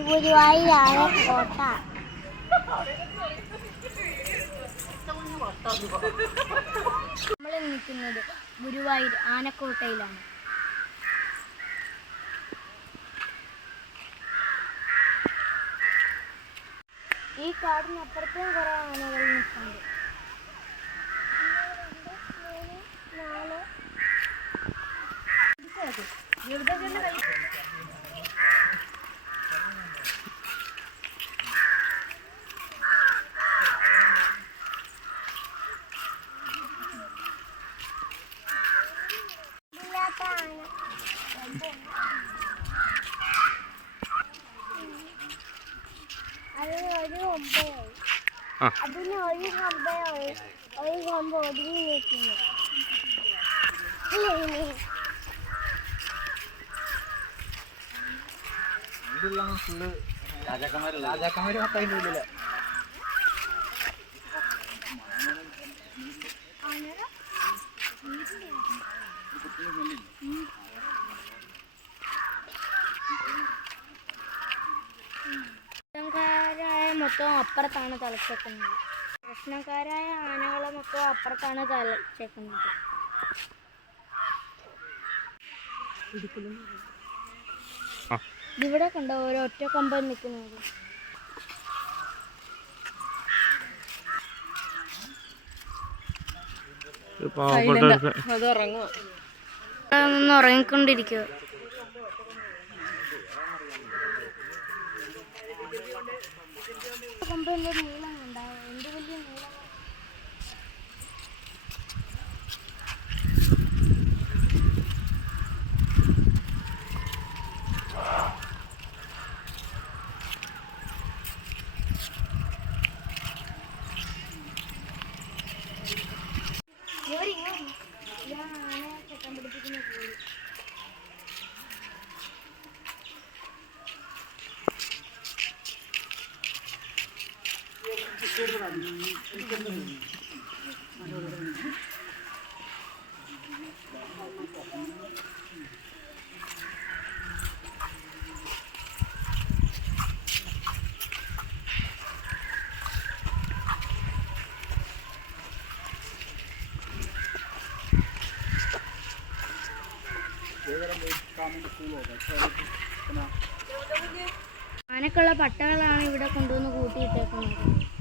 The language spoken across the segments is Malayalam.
ഗുരുവായൂരാണ് കോട്ട. നമ്മൾ നിൽക്കുന്നത് ഗുരുവായൂർ ആനക്കോട്ടയിലാണ്. ഈ കാടിനപ്പുറത്തും കുറെ ആനകൾ നിൽക്കുന്നുണ്ട് നാല്. ഇല്ലാത്ത ആന അത് ഒരു കൊമ്പയായി ആ. അതിന് ഒരു കൊമ്പയായി ഒരു കൊമ്പ് ഒതുങ്ങി നിൽക്കുന്നു. രാജാക്കന്മാര് രാജാക്കന്മാര് മൊത്തം അതിന്റെ ഉള്ളിൽ മൊത്തം അപ്പുറത്താണ് തലച്ചേക്കുന്നത്. പ്രശ്നക്കാരായ ആനകളെ മൊത്തം അപ്പുറത്താണ് തലച്ചേക്കുന്നത്. ഇവിടെ കണ്ടോ? ഓരോ ഒറ്റ കമ്പൻ നിൽക്കുന്നത്. ഉറങ്ങിക്കൊണ്ടിരിക്കുക കൊമ്പിന്റെ നീളം ഉണ്ടാവും എന്ത് വലിയ നീളം ഇവർ ഇങ്ങോട്ട് ഇതാണ് ചട്ടം പിടിപ്പിക്കുന്ന കോഴി ആനക്കുള്ള പട്ടകളാണ് ഇവിടെ കൊണ്ടുവന്ന് കൂട്ടിയിട്ടേക്കുന്നത്.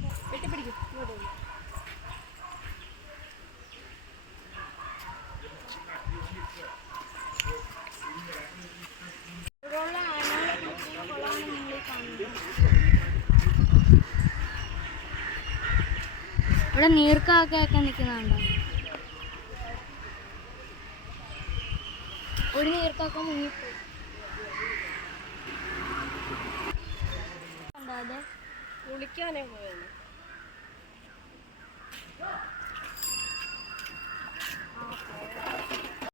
ഈ നീർക്കാക്കെ ഒക്കെ നിൽക്കുന്നുണ്ടോ? ഒരു നീർക്കാക്ക മുങ്ങിപ്പോയി കുളിക്കാനേ പോയത്